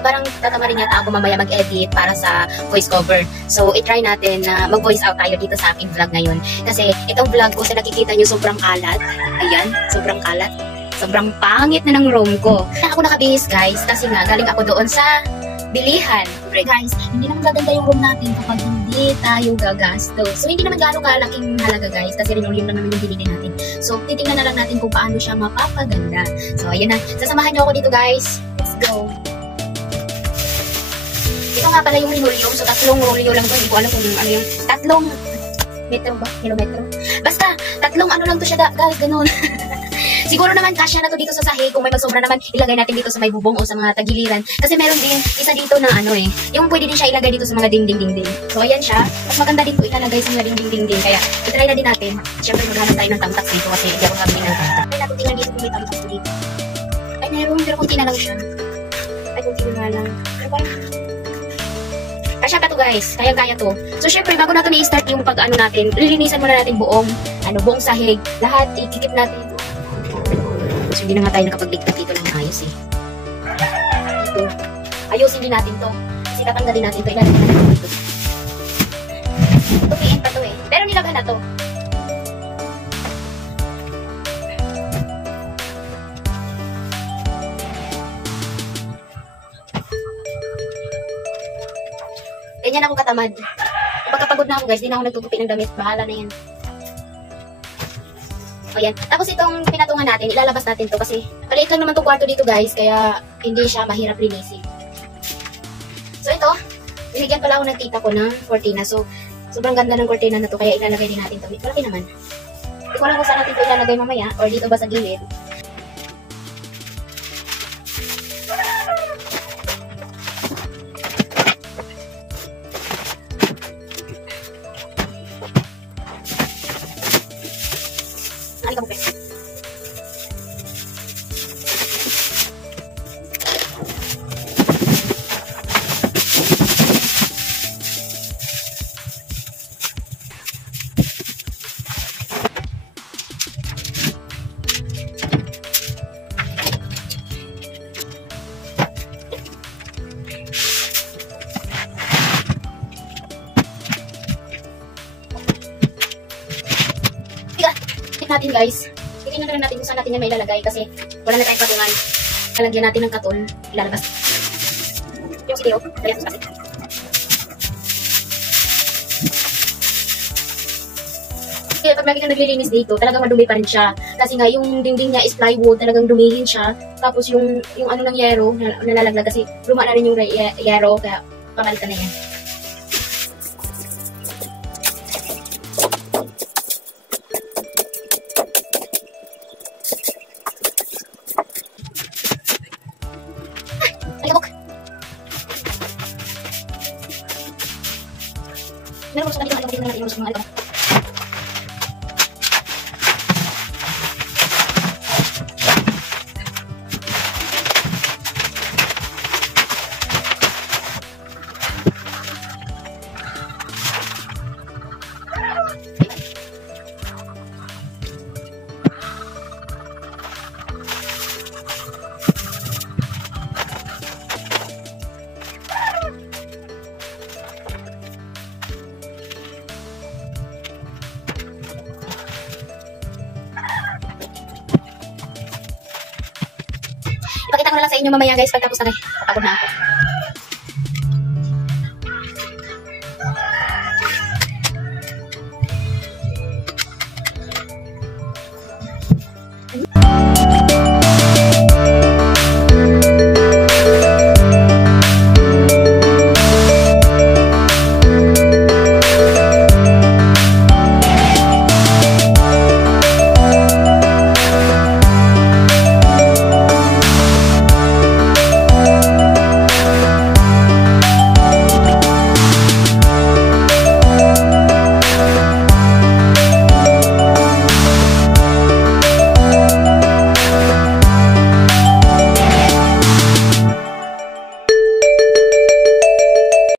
So parang tatama rin yata ako mamaya mag-edit para sa voice cover. So i-try natin na mag-voice out tayo dito sa aking vlog ngayon. Kasi itong vlog ko, sa nakikita nyo, sobrang kalat. Ayan, sobrang kalat. Sobrang pangit na ng room ko. Ako nakabihis guys, kasi nga galing ako doon sa bilihan. Guys, hindi naman gaganda yung room natin kapag hindi tayo gagasto. So hindi naman gaano kalaking halaga guys, kasi linoleum lang naman yung binili natin. So titingnan na lang natin kung paano siya mapapaganda. So ayun na, sasamahan nyo ako dito guys. Let's go! Ito nga pala yung linoleum. So 3 rolyo lang to. Hindi ko alam kung ano yung 3 metro ba? Kilometro? Basta 3 ano lang to siya guys, ganun. Siguro naman kasya na to dito sa sahig. Kung may magsobra naman, ilagay natin dito sa may bubong o sa mga tagiliran. Kasi meron din isa dito na ano yung pwede din siya ilagay dito sa mga dingding. So ayan siya. Mas maganda din po ilalagay sa mga dingding. Kaya itry na din natin. Siyempre maghanap tayo ng tamtax dito kasi hindi ako nakabili ng tamtax. Ay natin tingnan dito kung may tamtax dito. Ay meron, pero kunti na lang siya. Ay kunti na lang. Ano ba? Kasya pa to guys. Kaya to. So syempre bago natin i-start yung pag-ano natin, lilinisan muna natin buong sahig. Lahat ikikip natin. So, hindi na nga tayo nakapagligtad dito ng ayos Dito. Ayusin din natin to. Kasi tatanggalin natin to. Ilalagay natin dito. Tumiin pa to Pero nilaghan na to. Ganyan ako katamad. Kapag kapagod na ako guys, di na ako nagtutupi ng damit. Bahala na yan. Ayan. Tapos itong pinatungan natin, ilalabas natin to kasi maliit lang naman itong kwarto dito guys, kaya hindi siya mahirap linisin. So ito, binigyan pala ako ng tita ko ng cortina. So, sobrang ganda ng cortina na to, kaya ilalagay din natin to. Malaki naman. Hindi ko alam kung saan natin to ilalagay mamaya, or dito ba sa gilid. Halika mo, guys. Natin guys, titingnan na lang natin kung saan natin yan may ilalagay kasi wala na tayong patungan. Lalagyan natin ng katon, ilalabas yung video, kaya ito sa atin. Kaya pag nakikita naglilinis dito, talagang madumi pa rin siya kasi nga yung dingding niya is plywood, talagang dumihin siya. Tapos yung ano ng yero nalalaglag kasi luma na rin yung yero, kaya pamalitan na yan. Meron ko sa kanila, dito na natin yung mga alikaw. Ipakita ko na lang sa inyo mamaya guys pagtapos na kapagod na ako.